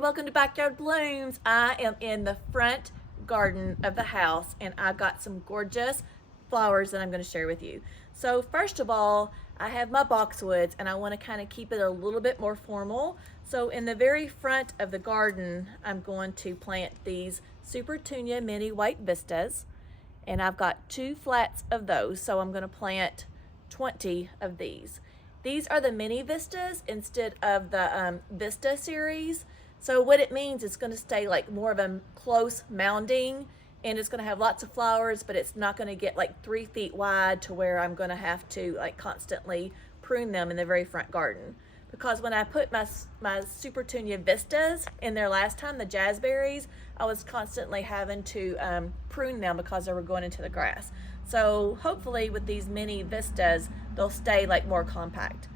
welcome to Backyard Blooms. I am in the front garden of the house and I've got some gorgeous flowers that I'm going to share with you. So first of all, I have my boxwoods and I want to kind of keep it a little bit more formal. So in the very front of the garden, I'm going to plant these Supertunia mini White Vistas, and I've got 2 flats of those, so I'm going to plant 20 of these. These are the mini vistas instead of the Vista series. So what it means, it's going to stay like more of a close mounding, and it's going to have lots of flowers, but it's not going to get like 3 feet wide to where I'm going to have to like constantly prune them in the very front garden. Because when I put my Supertunia Vistas in there last time, the jazzberries, I was constantly having to prune them because they were going into the grass. So hopefully with these mini Vistas, they'll stay like more compact.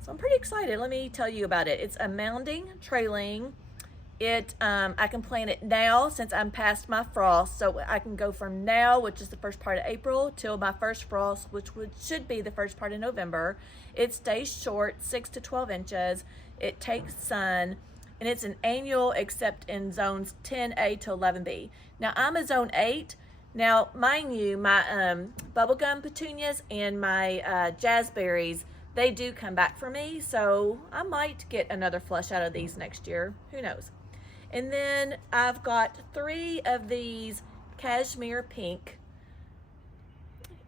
So I'm pretty excited. Let me tell you about it. It's a mounding trailing. I can plant it now since I'm past my frost. So I can go from now, which is the first part of April, till my first frost, which should be the first part of November. It stays short, 6 to 12 inches. It takes sun, and it's an annual except in zones 10A to 11B. Now I'm a zone 8. Now, mind you, my bubblegum petunias and my jazzberries, they do come back for me, so I might get another flush out of these next year. Who knows? And then I've got 3 of these cashmere pink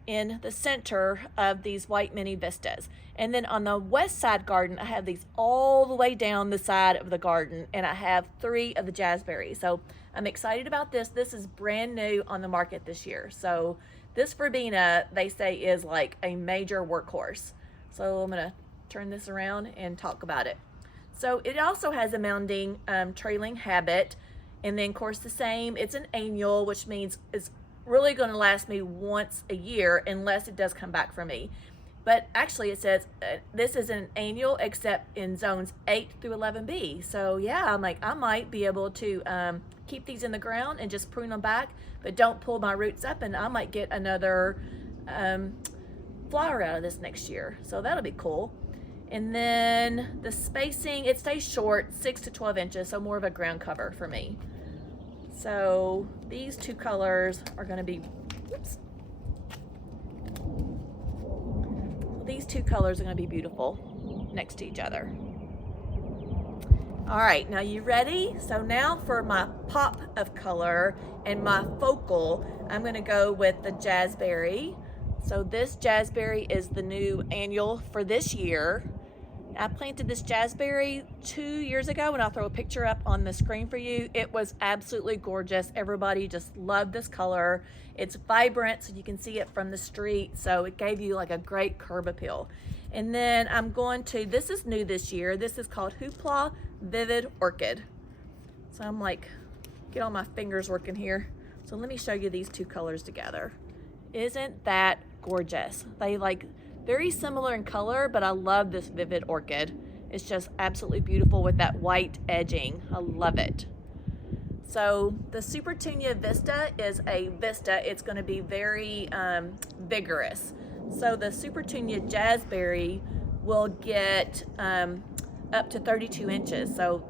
in the center of these White Mini Vistas. And then on the west side garden, I have these all the way down the side of the garden, and I have 3 of the jazzberries. So I'm excited about this. This is brand new on the market this year. So this verbena, they say, is like a major workhorse. So I'm gonna turn this around and talk about it. So it also has a mounding trailing habit, and then of course the same, it's an annual, which means it's really going to last me once a year unless it does come back for me. But actually it says this is an annual except in zones 8 through 11B. So yeah, I'm like, I might be able to keep these in the ground and just prune them back, but don't pull my roots up, and I might get another flower out of this next year. So that'll be cool. And then the spacing, it stays short, 6 to 12 inches, so more of a ground cover for me. So these 2 colors are going to be, oops. These 2 colors are going to be beautiful next to each other. All right, now you ready? So now for my pop of color and my focal, I'm going to go with the jazzberry. So this jazzberry is the new annual for this year. I planted this jazzberry 2 years ago, and I'll throw a picture up on the screen for you. It was absolutely gorgeous. Everybody just loved this color. It's vibrant, so you can see it from the street. So it gave you like a great curb appeal. And then I'm going to, this is new this year. This is called Hoopla Vivid Orchid. So I'm like, get all my fingers working here. So let me show you these 2 colors together. Isn't that gorgeous? They like very similar in color, but I love this Vivid Orchid. It's just absolutely beautiful with that white edging. I love it. So the Supertunia Vista is a Vista. It's going to be very vigorous. So the Supertunia Jazzberry will get up to 32 inches. So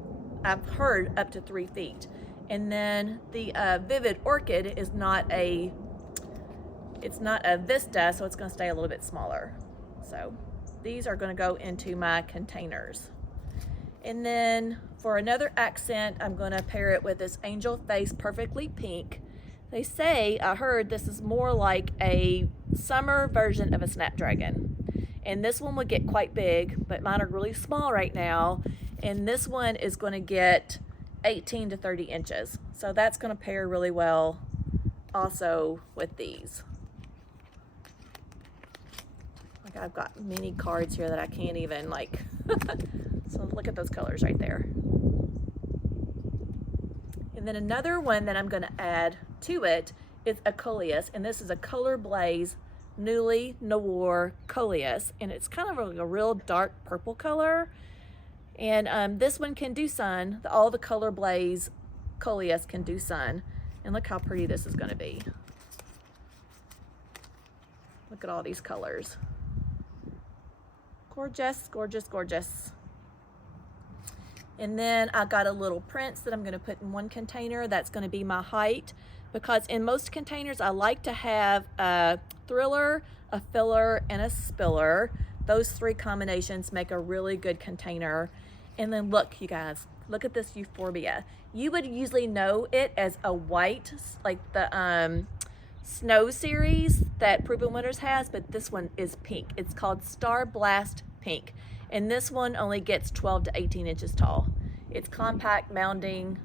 I've heard up to 3 feet. And then the Vivid Orchid is it's not a Vista, so it's going to stay a little bit smaller. So these are going to go into my containers. And then for another accent, I'm going to pair it with this Angel Face Perfectly Pink. They say, I heard this is more like a summer version of a Snapdragon. And this one would get quite big, but mine are really small right now. And this one is going to get 18 to 30 inches. So that's going to pair really well also with these. Like, I've got mini cards here that I can't even like, so look at those colors right there. And then another one that I'm going to add to it is a coleus, and this is a Color Blaze Newly Noir coleus, and it's kind of a real dark purple color. And this one can do sun. All the Color Blaze coleus can do sun. And look how pretty this is going to be. Look at all these colors. Gorgeous, gorgeous, gorgeous. And then I got a little prints that I'm going to put in one container. That's going to be my height, because in most containers I like to have a thriller, a filler, and a spiller. Those three combinations make a really good container. And then look, you guys, look at this euphorbia. You would usually know it as a white, like the Snow series that Proven Winners has, but this one is pink. It's called Star Blast Pink, and this one only gets 12 to 18 inches tall. It's compact mounding,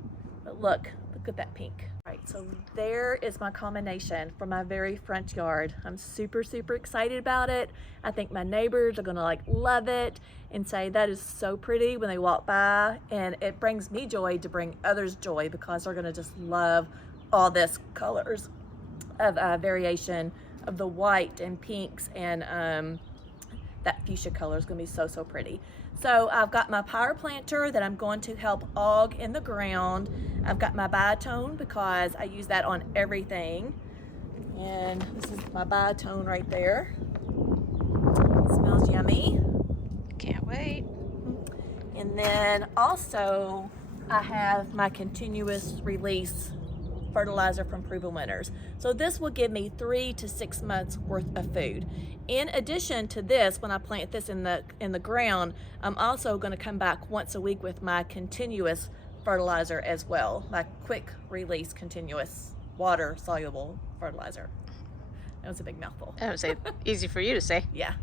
but look at that pink. All right, so there is my combination for my very front yard. I'm super excited about it. I think my neighbors are gonna love it and say that is so pretty when they walk by, and it brings me joy to bring others joy, because they're gonna just love all this colors of variation of the white and pinks, and that fuchsia color is going to be so pretty. So I've got my power planter that I'm going to help aug in the ground. I've got my Biotone because I use that on everything, and this is my Biotone right there. It smells yummy. Can't wait. And then also I have my continuous release fertilizer from Proven Winners. So this will give me 3 to 6 months worth of food. In addition to this, when I plant this in the ground, I'm also going to come back once a week with my continuous fertilizer as well, my quick release continuous water soluble fertilizer. That was a big mouthful. I would say easy for you to say. Yeah.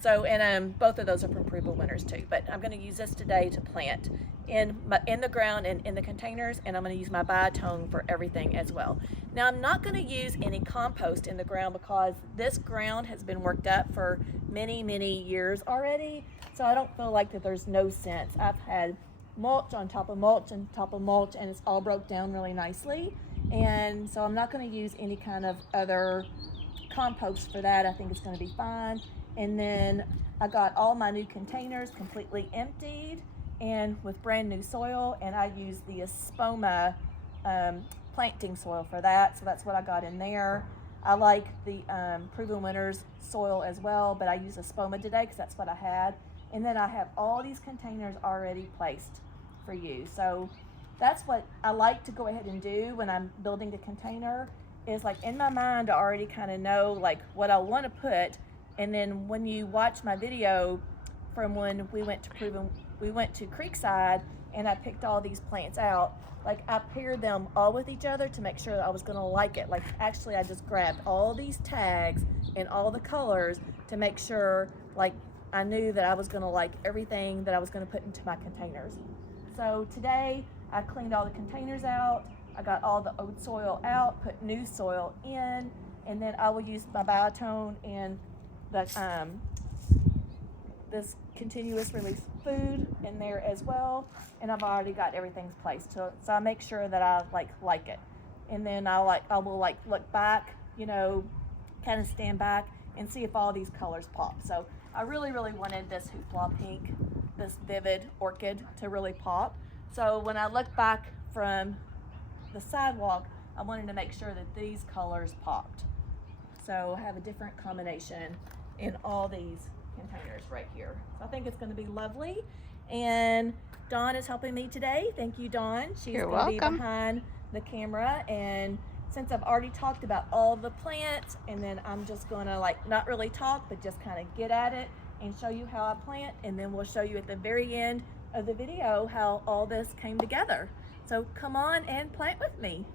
So, and both of those are from Proven Winners too, but I'm going to use this today to plant in the ground and in the containers, and I'm going to use my Biotone for everything as well. Now, I'm not going to use any compost in the ground because this ground has been worked up for many years already, so I don't feel like that there's no sense. I've had mulch on top of mulch and top of mulch, and it's all broke down really nicely, and so I'm not going to use any kind of other compost for that. I think it's going to be fine. And then I got all my new containers completely emptied and with brand new soil, and I use the Espoma planting soil for that, so that's what I got in there. I like the Proven Winners soil as well, but I use Espoma today because that's what I had. And then I have all these containers already placed for you. So that's what I like to go ahead and do when I'm building the container, is in my mind I already kind of know what I want to put. And then when you watch my video from when we went to Creekside and I picked all these plants out, I paired them all with each other to make sure that I was gonna like it. Actually, I just grabbed all these tags and all the colors to make sure I knew that I was gonna like everything that I was gonna put into my containers. So today I cleaned all the containers out. I got all the old soil out, put new soil in, and then I will use my Biotone and this continuous release food in there as well, and I've already got everything's placed, so I make sure that I like it, and then I will look back, kind of stand back and see if all these colors pop. So I really wanted this Hoopla pink, this Vivid Orchid, to really pop. So when I look back from the sidewalk, I wanted to make sure that these colors popped. So I have a different combination in all these containers right here. So I think it's going to be lovely. And Dawn is helping me today. Thank you, Dawn. She's going to be behind the camera. And since I've already talked about all the plants, and then I'm just going to not really talk, but just kind of get at it and show you how I plant. And then we'll show you at the very end of the video how all this came together. So come on and plant with me.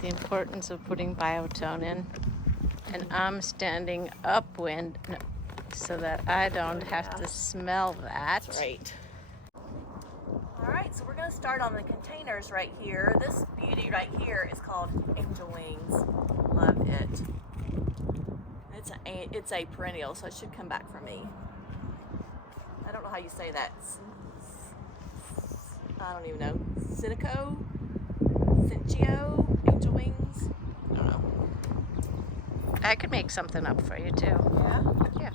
The importance of putting Biotone in. and I'm standing upwind so that I don't have to smell that. That's right. All right, so we're gonna start on the containers right here. This beauty right here is called Angel Wings. Love it. It's a perennial, so it should come back for me. I don't know how you say that. I don't even know. Cincio? Angel Wings? I don't know. I could make something up for you too. Yeah? Yeah.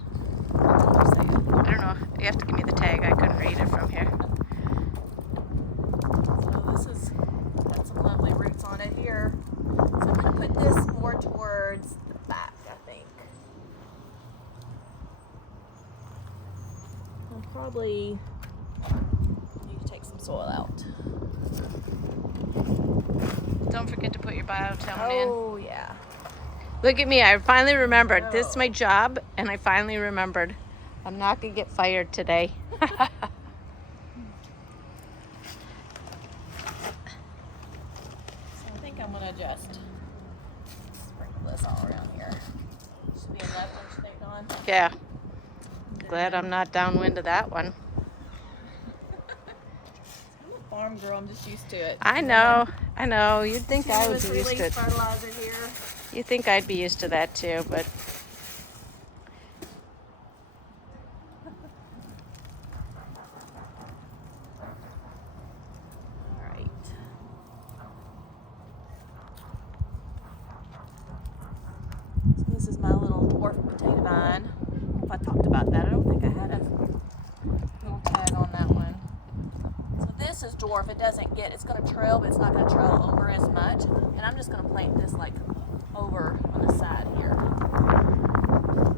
How do you say it? I don't know. You have to give me the tag. I couldn't read it from here. So this has got some lovely roots on it here. So I'm going to put this more towards the back, I think. I'll probably need to take some soil out. Don't forget to put your Biotone in. Oh, yeah. Look at me. I finally remembered. This is my job, and I finally remembered. I'm not going to get fired today. So I think I'm going to just sprinkle this all around here. Should be enough, don't you think, Dawn? Yeah. Glad I'm not downwind of that one. I'm a farm girl. I'm just used to it. I know. I know. You'd think I would be used to Release it. fertilizer here. You think I'd be used to that too, but All right. So this is my little dwarf potato vine. I don't know if I talked about that. I don't think I had a little tag on that one. So this is dwarf. It doesn't get, it's going to trail, but it's not going to trail over as much. And I'm just going to plant this like over on the side here.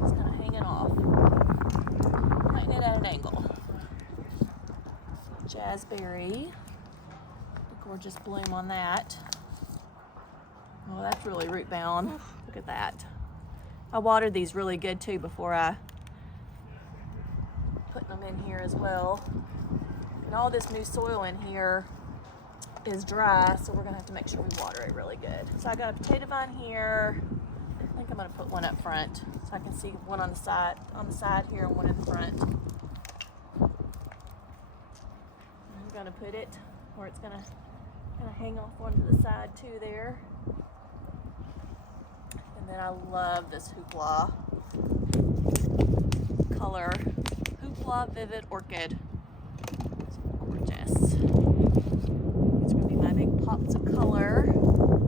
It's kind of hanging off. Planting it at an angle. Jazzberry. Gorgeous bloom on that. Oh, that's really root bound. Look at that. I watered these really good too before I put them in here as well. And all this new soil in here is dry, so we're gonna have to make sure we water it really good. So I got a potato vine here. I think I'm gonna put one up front so I can see one on the side here and one in the front. I'm gonna put it where it's gonna hang off onto the side too there. And then I love this Hoopla color, Hoopla Vivid Orchid. It's gorgeous. It's gonna be my big pops of color. I'm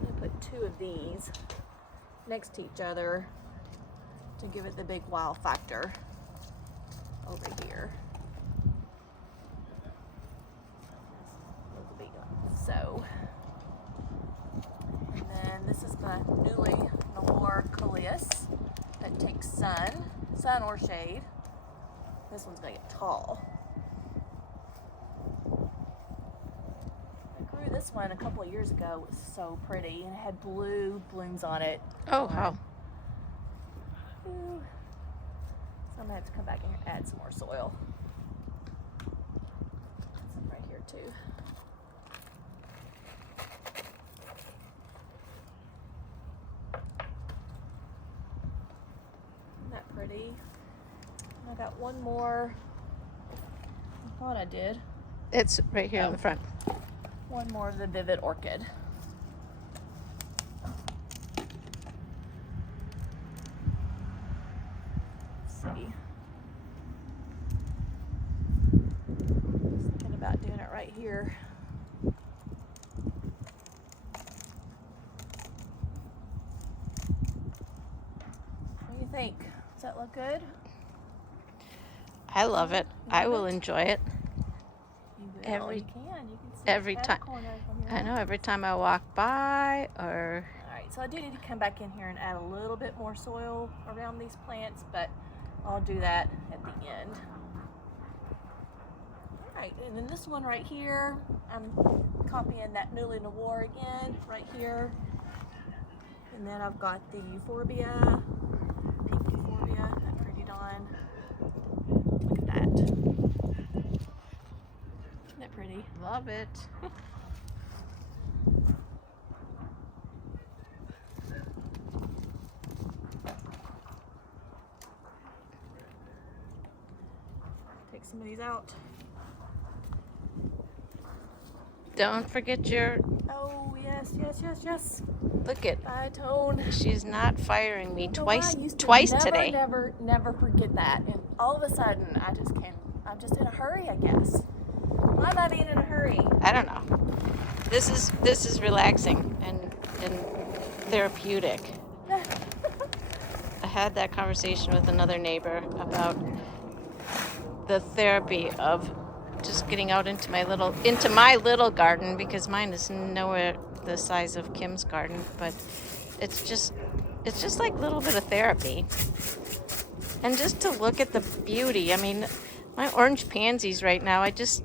gonna put two of these next to each other to give it the big wow factor over here. So, and then this is my newly noir coleus that takes sun or shade. This one's gonna get tall. I grew this one a couple of years ago. It was so pretty, and it had blue blooms on it. oh, wow. Ooh. So I'm gonna have to come back in here and add some more soil. Some right here too. Isn't that pretty? I got one more. I thought I did. It's right here in the front. One more of the Vivid Orchid. Let's see. Thinking about doing it right here. What do you think? Does that look good? I love it. I will enjoy it. You will. Every- You can see every the time. corner from here. I know every time I walk by or Alright, so I do need to come back in here and add a little bit more soil around these plants, but I'll do that at the end. Alright, and then this one right here, I'm copying that newly noir again, right here. And then I've got the euphorbia, pink euphorbia, that pretty Dawn. Look at that. Isn't that pretty? love it. these out. Don't forget your, Oh, yes, yes, yes, yes. look at, Biotone. she's not firing me I don't know why I twice used to twice never, today. Never forget that. And all of a sudden, I'm just in a hurry, I guess. Why am I being in a hurry? I don't know. This is relaxing and therapeutic. I had that conversation with another neighbor about the therapy of just getting out into my little garden, because mine is nowhere the size of Kim's garden, but it's just like a little bit of therapy. And just to look at the beauty. I mean, my orange pansies right now, I just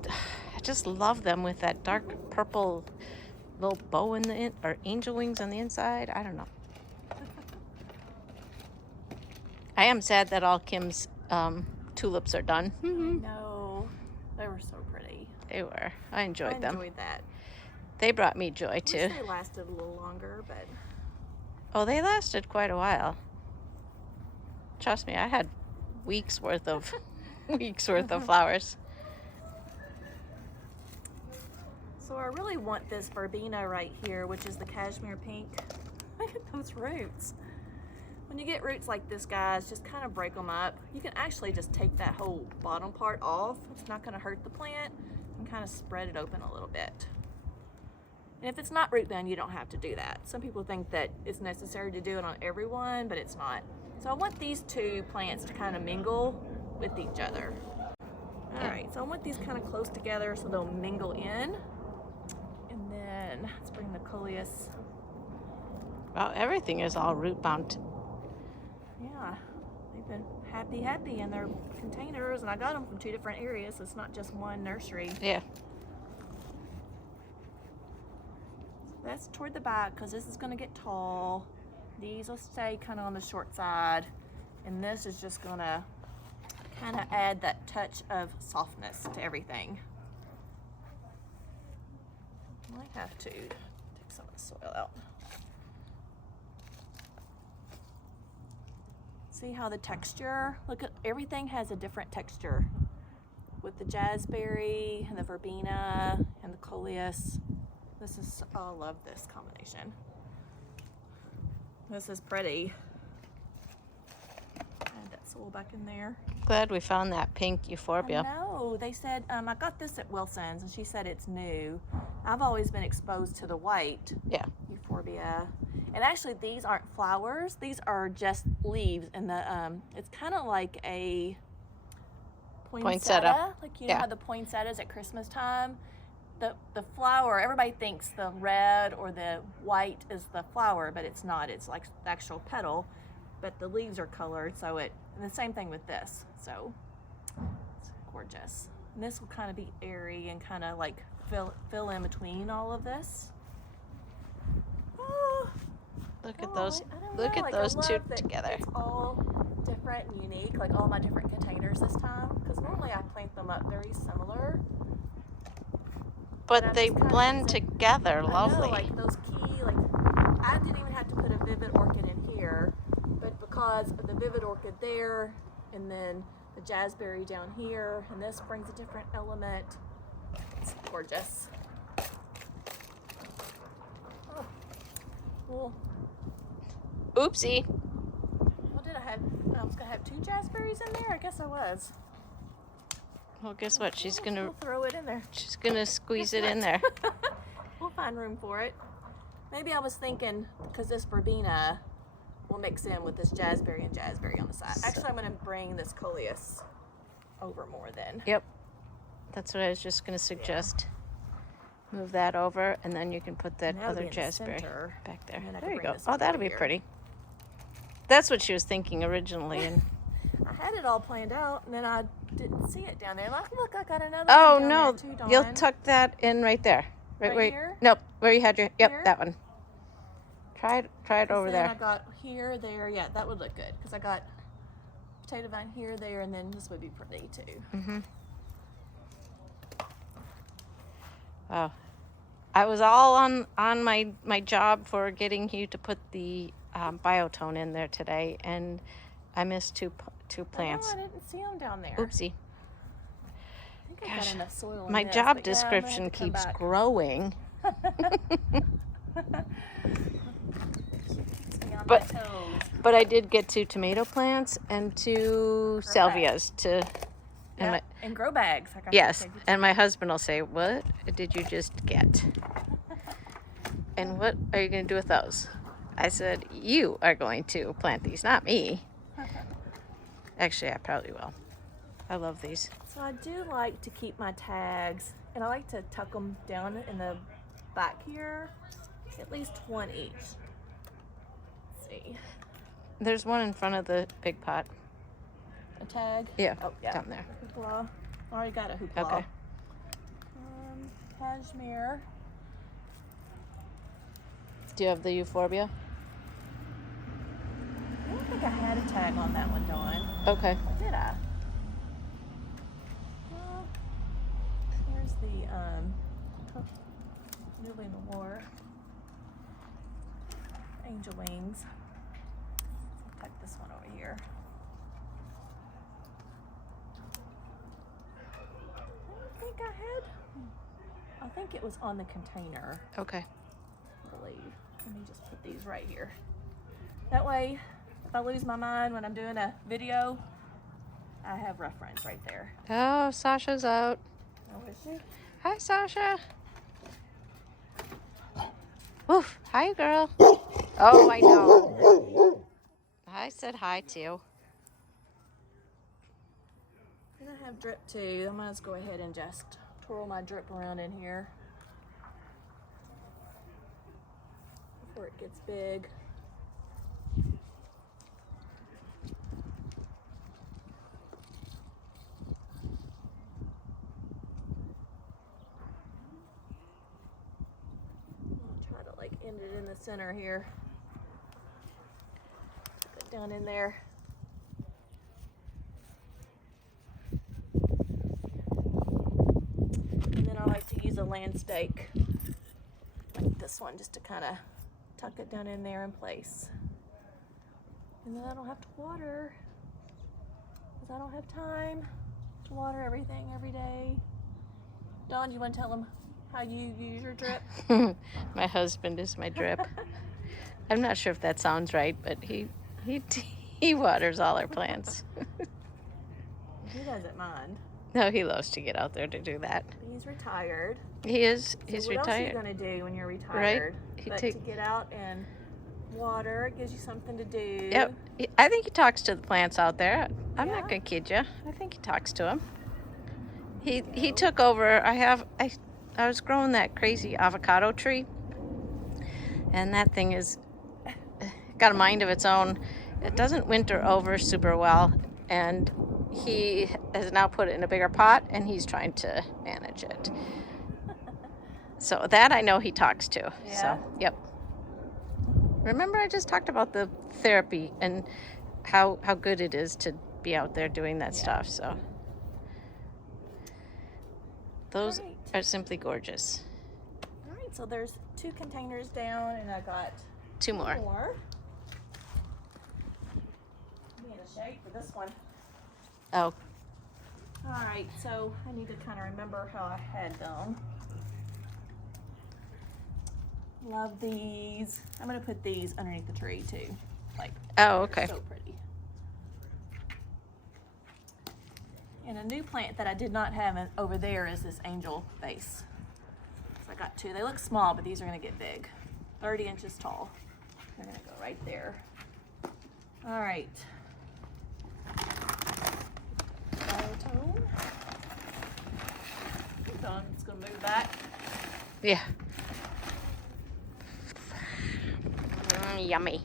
love them with that dark purple little bow or angel wings on the inside. I don't know. I am sad that all Kim's tulips are done. I know. They were so pretty. They were. I enjoyed them. I enjoyed that. They brought me joy too. Wish they lasted a little longer, but Oh, they lasted quite a while. Trust me, I had weeks worth of flowers. so I really want this verbena right here, which is the cashmere pink. Look at those roots. When you get roots like this, guys, just kind of break them up. You can actually just take that whole bottom part off. It's not going to hurt the plant, and kind of spread it open a little bit. And if it's not root bound, you don't have to do that. Some people think that it's necessary to do it on everyone, but it's not. So I want these two plants to kind of mingle with each other. All right, so I want these kind of close together so they'll mingle in. And then let's bring the coleus. Well, everything is all root bound. Yeah, they've been happy in their containers, and I got them from 2 different areas, so it's not just one nursery. Yeah. That's toward the back because this is going to get tall. These will stay kind of on the short side, and this is just going to kind of add that touch of softness to everything. I might have to take some of the soil out. See how the texture, look at everything has a different texture with the jazzberry and the verbena and the coleus. This is, oh, I love this combination. This is pretty. Add that soil back in there. Glad we found that pink euphorbia. No, they said, I got this at Wilson's, and she said it's new. I've always been exposed to the white euphorbia. And actually, these aren't flowers. These are just leaves. And it's kind of like a poinsettia. Like, you know how the poinsettias at Christmas time? The flower, everybody thinks the red or the white is the flower, but it's not. It's like the actual petal, but the leaves are colored. So and the same thing with this. So it's gorgeous. And this will kind of be airy and kind of like fill in between all of this. Oh, look at those. Look at those two together. It's all different and unique, like all my different containers this time, because normally I plant them up very similar. But they blend together lovely. I know, like those key, like I didn't even have to put a vivid orchid in here, but because of the vivid orchid there, and then the jazzberry down here, and this brings a different element. It's gorgeous. Oh, cool. Oopsie. What did I have? I was gonna have 2 jazzberries in there. I guess I was. Well, guess what? She's gonna We'll throw it in there. She's gonna squeeze it in there. We'll find room for it. Maybe I was thinking because this verbena will mix in with this jazzberry and jazzberry on the side. Actually, I'm gonna bring this coleus over more then. Yep. That's what I was just gonna suggest. Move that over, and then you can put that other jazzberry back there. There you go. Oh, that'll be pretty. That's what she was thinking originally, and I had it all planned out, and then I didn't see it down there. Like, look, I got another oh one down no, there too, Dawn. you'll tuck that in right there. Right where here? Nope, where you had your, yep, Here? that one. Try it over there. I got here, there, yeah, that would look good, because I got potato vine here, there, and then this would be pretty too. Mm-hmm. Wow. I was all on my job for getting you to put the Biotone in there today, and I missed two plants. Oh, I didn't see them down there. Oopsie. think I got Gosh, enough soil in my this, job but yeah, I'm gonna have description to come keeps back. growing. Keeps me on But- my toes. But I did get 2 tomato plants and 2 salvias to. And Yeah, and grow bags. I got yes, to take you and my husband will say, "What did you just get? And what are you going to do with those?" I said, "You are going to plant these, not me." Actually, I probably will. I love these. So I do like to keep my tags, and I like to tuck them down in the back here, at least one each. Let's see. There's one in front of the big pot. A tag? Yeah, Oh, yeah. down there. Hoopla. Already got a hoopla. Okay. Cashmere. Do you have the euphorbia? I don't think I had a tag on that one, Dawn. Okay. Or did I? Well, here's the Newly Noir Angel Wings. I'll tuck this one over here. I don't think I had. I think it was on the container, Okay. I believe. Let me just put these right here. That way, if I lose my mind when I'm doing a video, I have reference right there. Oh, Sasha's out. Oh, is she? Hi, Sasha. Woof. Hi, girl. Oh, I know. I said hi too. And I have drip too. I might as well go ahead and just twirl my drip around in here before it gets big. I'll try to like end it in the center here. Put it down in there. And then I like to use a land stake like this one just to kind of tuck it down in there in place. And then I don't have to water because I don't have time to water everything every day. Dawn, you want to tell them how you use your drip? My husband is my drip. I'm not sure if that sounds right, but he waters all our plants. He doesn't mind. No, he loves to get out there to do that. He's retired. He is. So He's what retired. else are you going to do when you're retired? He But to get out and water, it gives you something to do. Yep. I think he talks to the plants out there. I'm Yeah? not gonna kid you. I think he talks to them. He took over. I was growing that crazy avocado tree, and that thing is got a mind of its own. It doesn't winter over super well, and he has now put it in a bigger pot, and he's trying to manage it. So that I know he talks to. Yeah. So yep. Remember, I just talked about the therapy and how good it is to be out there doing that stuff. So those Right. are simply gorgeous. All right, so there's 2 containers down, and I got 2 more. more. Be in a shape for this one. Oh, All right, so I need to kind of remember how I had them. Love these. I'm gonna put these underneath the tree too. Like, oh, okay. so pretty. And a new plant that I did not have over there is this angel vase. So I got 2. They look small, but these are gonna get big. 30 inches tall. They're gonna go right there. All right. Biotone. Hold on, it's gonna move back. Yeah. Yummy.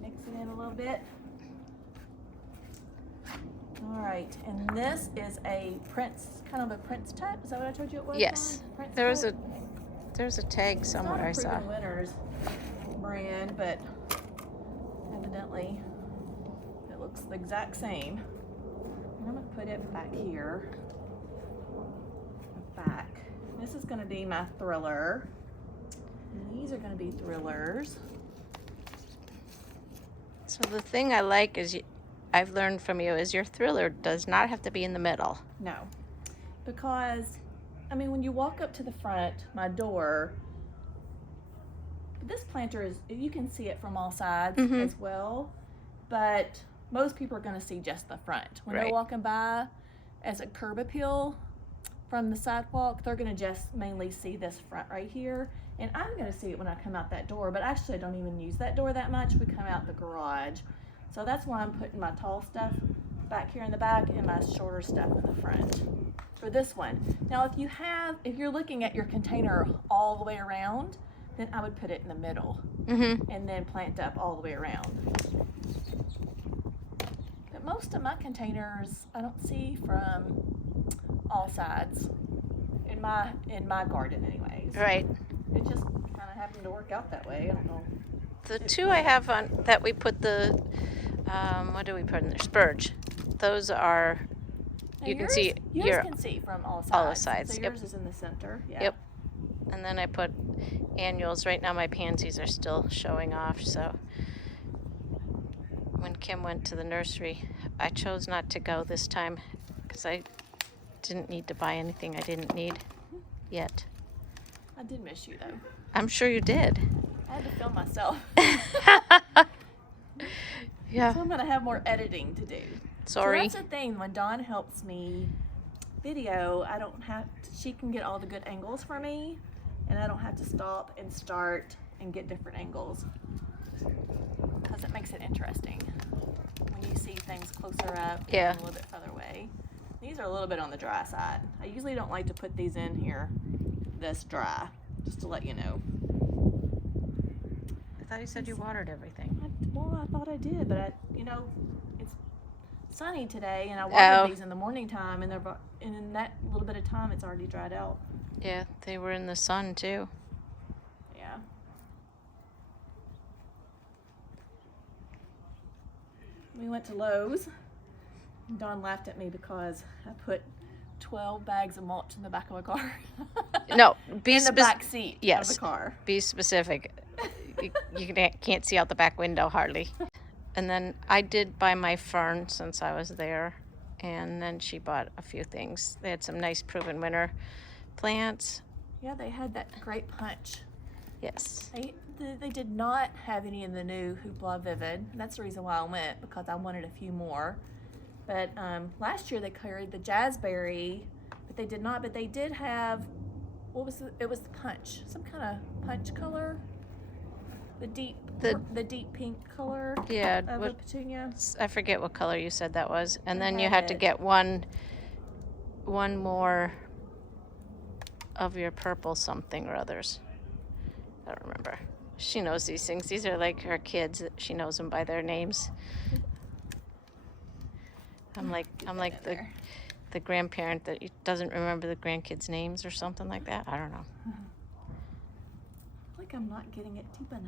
Mix it in a little bit. All right, and this is a Prince, kind of a Prince type. Is that what I told you it was? Yes. Dawn? Prince There's type? a tag somewhere I It's saw. not a Proven Winners brand, but evidently it looks the exact same. And I'm gonna put it back here. Back. This is gonna be my Thriller. And these are going to be thrillers. So the thing I like is I've learned from you is your thriller does not have to be in the middle. No, because I mean, when you walk up to the front, my door, this planter is, you can see it from all sides as well, but most people are going to see just the front. When they're walking by as a curb appeal from the sidewalk, they're going to just mainly see this front right here. And I'm going to see it when I come out that door, but actually I don't even use that door that much. We come out the garage. So that's why I'm putting my tall stuff back here in the back and my shorter stuff in the front for this one. Now, if you're looking at your container all the way around, then I would put it in the middle and then plant up all the way around. But most of my containers I don't see from all sides in my garden anyways. Right. It just kind of happened to work out that way. I don't know. The two I have on that we put the, what do we put in there? Spurge. Those are, you can see yours can see from all sides. all sides. So yours is in the center. Yeah. Yep. And then I put annuals. Right now my pansies are still showing off. So when Kim went to the nursery, I chose not to go this time because I didn't need to buy anything I didn't need yet. I did miss you though. I'm sure you did. I had to film myself. Yeah. So I'm gonna have more editing to do. Sorry. So that's the thing. When Dawn helps me video, I don't have to, she can get all the good angles for me, and I don't have to stop and start and get different angles because it makes it interesting when you see things closer up and a little bit further away. These are a little bit on the dry side. I usually don't like to put these in here this dry, just to let you know. I thought you said you watered everything. Well, I thought I did, but it's sunny today, and I watered these in the morning time, and in that little bit of time, it's already dried out. Yeah, they were in the sun too. Yeah. We went to Lowe's. Dawn laughed at me because I put 12 bags of mulch in the back of a car. No, be in the back seat of the car. Be specific. You can't see out the back window hardly. And then I did buy my fern since I was there, and then she bought a few things. They had some nice proven winter plants. Yeah, they had that great punch. Yes. They did not have any in the new Hoopla Vivid. And that's the reason why I went, because I wanted a few more. But last year they carried the jazzberry, but they did not. But they did have, it was the punch, some kind of punch color, the deep pink color. Yeah, of the Petunia. I forget what color you said that was. And then you had to get one more of your purple something or others. I don't remember. She knows these things. These are like her kids. She knows them by their names. I'm like the grandparent that doesn't remember the grandkids' names or something like that. I don't know. Like I'm not getting it deep enough.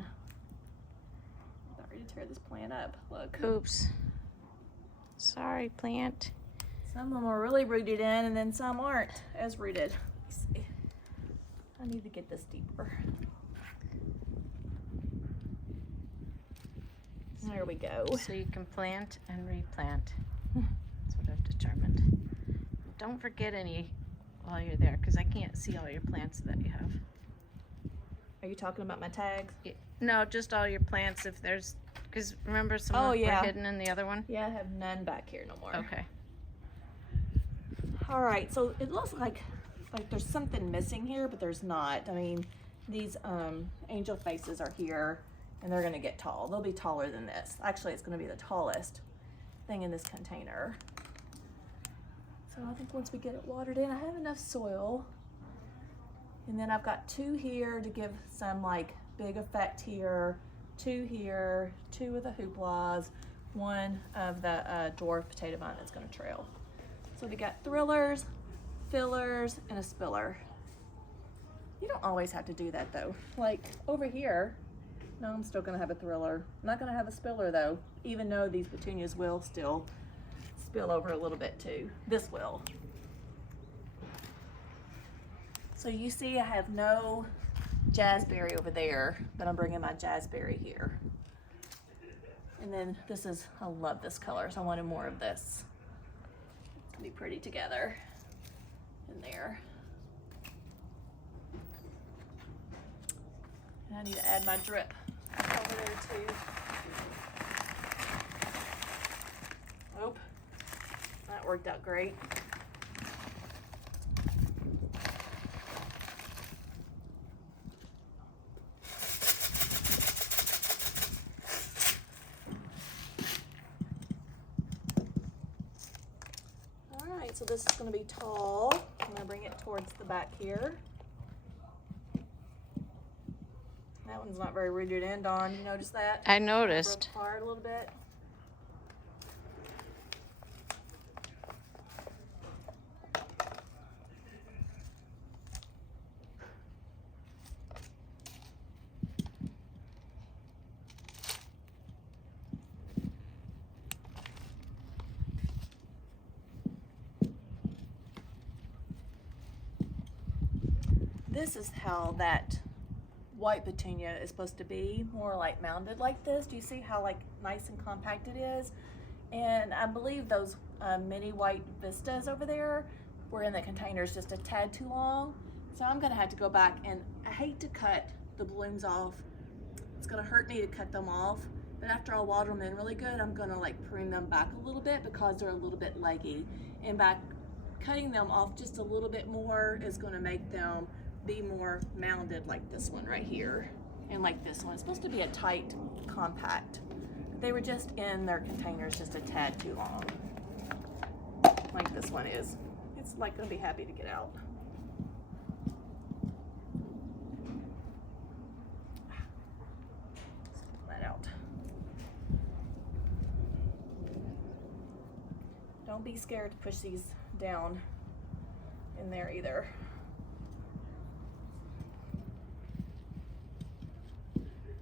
I'm about ready to tear this plant up. Look. Oops. Sorry, plant. Some of them are really rooted in, and then some aren't as rooted. Let's see. I need to get this deeper. There we go. So you can plant and replant. That's what I've determined. Don't forget any while you're there, because I can't see all your plants that you have. Are you talking about my tags? Yeah. No, just all your plants. If there's, because remember some of them were hidden in the other one? Yeah, I have none back here no more. Okay. All right, so it looks like there's something missing here, but there's not. I mean, these angel faces are here, and they're gonna get tall. They'll be taller than this. Actually, it's gonna be the tallest thing in this container. So I think once we get it watered in, I have enough soil. And then I've got 2 here to give some like big effect here, 2 here, 2 of the hooplas, 1 of the dwarf potato vine that's gonna trail. So we got thrillers, fillers, and a spiller. You don't always have to do that though. Like over here, no, I'm still gonna have a thriller. I'm not gonna have a spiller though, even though these petunias will still spill over a little bit too. This will. So you see I have no jazzberry over there, but I'm bringing my jazzberry here. And then this is, I love this color, so I wanted more of this. It's gonna be pretty together in there. And I need to add my drip over there too. Oh, that worked out great. So this is going to be tall. I'm going to bring it towards the back here. That one's not very rooted in, Dawn. You notice that? I noticed. Broke apart a little bit. This is how that white petunia is supposed to be, more like mounded like this. Do you see how like nice and compact it is? And I believe those mini white vistas over there were in the containers just a tad too long. So I'm gonna have to go back, and I hate to cut the blooms off. It's gonna hurt me to cut them off, but after I water them in really good, I'm gonna like prune them back a little bit because they're a little bit leggy. And by cutting them off just a little bit more is gonna make them be more mounded like this one right here, and like this one. It's supposed to be a tight, compact. They were just in their containers just a tad too long, like this one is. It's like gonna be happy to get out. Let's pull that out. Don't be scared to push these down in there either.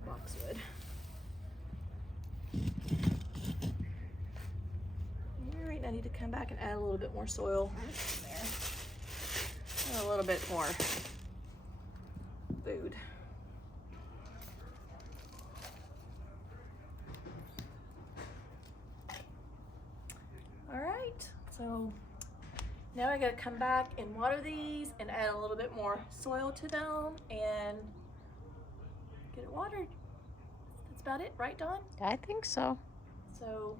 Boxwood. Alright, I need to come back and add a little bit more soil in there. And a little bit more food. Alright, so now I gotta come back and water these and add a little bit more soil to them and get it watered. That's about it, right, Dawn? I think so. So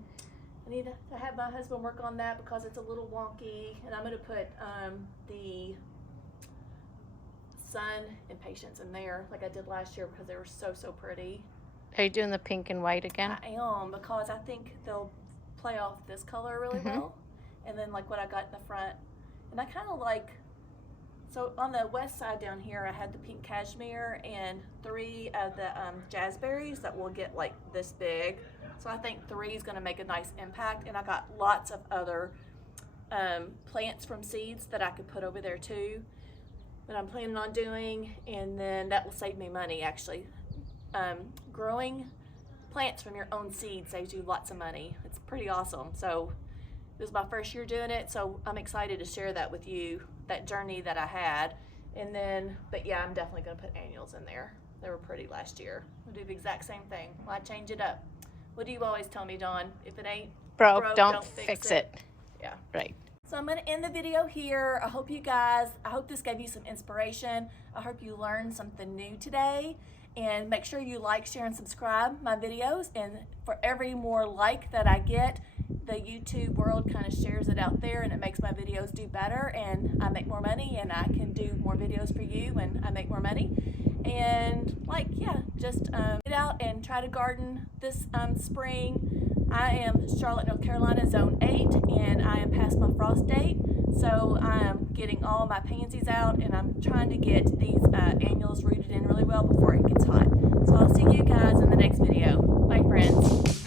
I need to have my husband work on that because it's a little wonky, and I'm going to put the sun and patience in there like I did last year because they were so pretty. Are you doing the pink and white again? I am, because I think they'll play off this color really well, and then like what I got in the front. And I kind of like, so on the west side down here, I had the pink cashmere and 3 of the jazzberries that will get like this big. So I think 3 is going to make a nice impact. And I got lots of other plants from seeds that I could put over there too, that I'm planning on doing. And then that will save me money actually. Growing plants from your own seed saves you lots of money. It's pretty awesome. So this is my first year doing it, so I'm excited to share that with you, that journey that I had. And then, but yeah, I'm definitely gonna put annuals in there. They were pretty last year. We'll do the exact same thing. Why change it up? What do you always tell me, Dawn? If it ain't broke, don't fix it. Yeah. Right. So I'm gonna end the video here. I hope this gave you some inspiration. I hope you learned something new today. And make sure you like, share, and subscribe my videos. And for every more like that I get, the YouTube world kind of shares it out there, and it makes my videos do better, and I make more money, and I can do more videos for you, and I make more money. And like, yeah, just get out and try to garden this spring. I am Charlotte, North Carolina, Zone 8, and I am past my frost date. So I'm getting all my pansies out, and I'm trying to get these annuals rooted in really well before it gets hot. So I'll see you guys in the next video. Bye, friends.